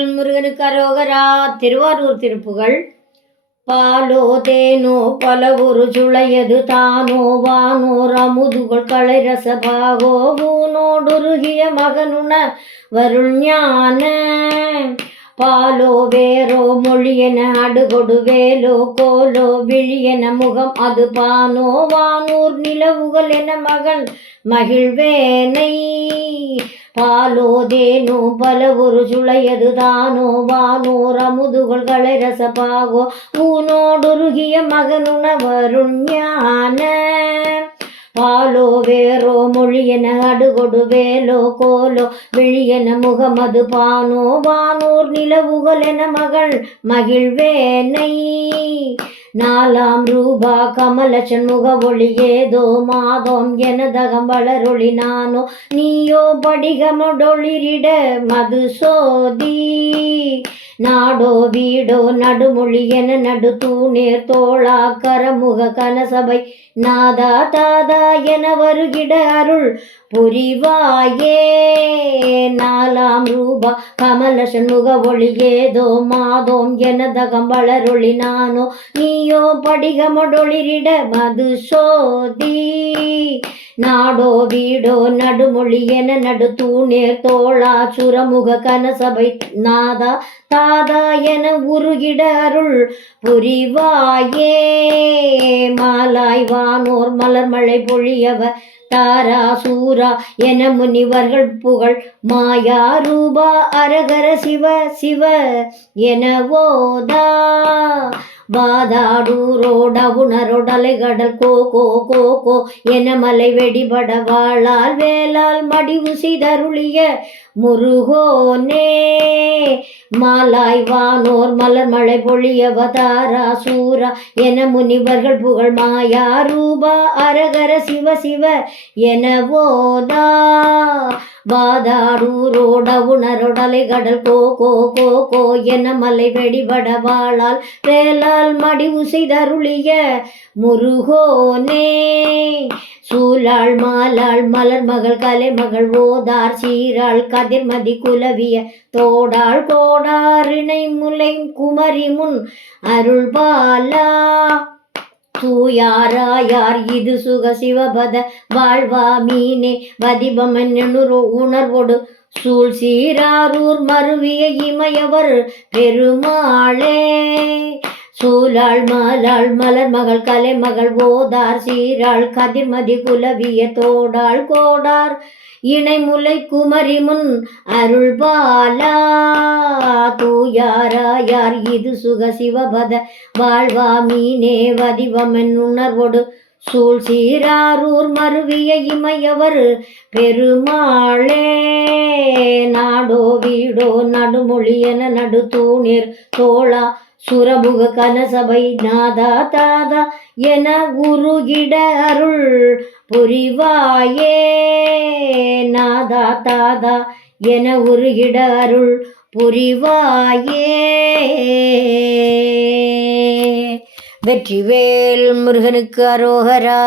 முருகனுக்கு அரோகரா. திருவாரூர் திருப்புகள் பாலோ தேனோ பல ஒரு சுளையது தானோ வானோர் அமுதுகள் களைரசபாகோ ஊனோடுருகிய மகனுண வருள் ஞான பாலோ வேரோ மொழியென அடுகொடு வேலோ கோலோ விழியென முகம் அது பானோ வானூர் நிலவுகள் என மகன் மகிழ்வேனை. பாலோ தேனோ பல ஒரு சுளையது தானோ வானோர் அமுதுகள் களை ரசபாகோ ஊனோடுருகிய மகனுண பாலோ வேரோ மொழியென அடுகொடு வேலோ கோலோ விழியென முகமது பானோ வானோர் நிலவுகள் மகள் மகிழ்வேனை. நாலாம் ரூபா கமல சண்முக ஒளி ஏதோ மாதம் எனதகம் வளரொளி நானோ. நீயோ படிகமடொளிரிட மது சோதி நாடோ வீடோ நடுமொழி என நடு தூணேர் தோளா கரமுக கனசபை. நாதா தாதா என வருகிட அருள் புரிவாயே. நாலாம் ரூபா கமல சண்முக ஒளியேதோ மாதோம் எனதகம் வளரொளி நானோ நீயோ படிகமொடொளிரிட மது சோதி. நாடோ வீடோ நடுமொழி என நடு தூணேர் தோளா சுரமுக கனசபை நாதா தாதா என உருகிட அருள் புரிவாயே. மாலாய் வானோர் மலர் மழை பொழியவ தாரா சூரா என முனிவர்கள் புகழ். மாயா ரூபா அரகர சிவ சிவ என ஓதா. வாதாடூரோடவுணரொடலைகடல் கோ கோ கோ கோ என மலை வெடிபட வாழால் வேளால் மடிவு செய்தருளிய முருகோனே. மாலாய் வானோர் மலர் மழை பொழியவதாரா சூரா என முனிவர்கள் புகழ். மாயா ரூபா அரகர சிவ சிவ எனவோதா? வாதாடூரோட உணரொடலை கடல் கோ கோ கோ கோ என மலை வெடிபட வாழால் வேளால் மடிவு செய்தருளிய முருகோனே. சூலாள் மாலாள் மலர் மகள் கலைமகள் ஓதார் சீராள் கதிர்மதி குலவிய தோடாள் கோடாரிணை முலை குமரி முன் அருள்பாலா. தூயாராயார் இது சுக சிவபத வாழ்வா மீனே. வதிபமன்னனுரு உணர்வோடு சூழ் சீராரூர் மருவிய இமயவர் பெருமாளே. சூழாள் மாலாள் மலர் மகள் கலை மகள் ஓதார் சீராள் கதிர்மதி குலவிய தோடாள் கோடார் இணை முலை குமரி முன் அருள் அருள்பாலா தூயாராயார் இது சுக சிவபத வாழ்வா மீனே வதிவமன் உணர்வோடு சூழ் சீராரூர் மருவிய இமையவர் பெருமாளே நாடோ வீடோ நடுமொழி என நடு தூணிர் தோளா சுரபுக கனசபை நாதா தாதா என உருகிட அருள் புரிவாயே. நாதா தாதா என உருகிட அருள் புரிவாயே. வெற்றிவேல் முருகனுக்கு அரோகரா.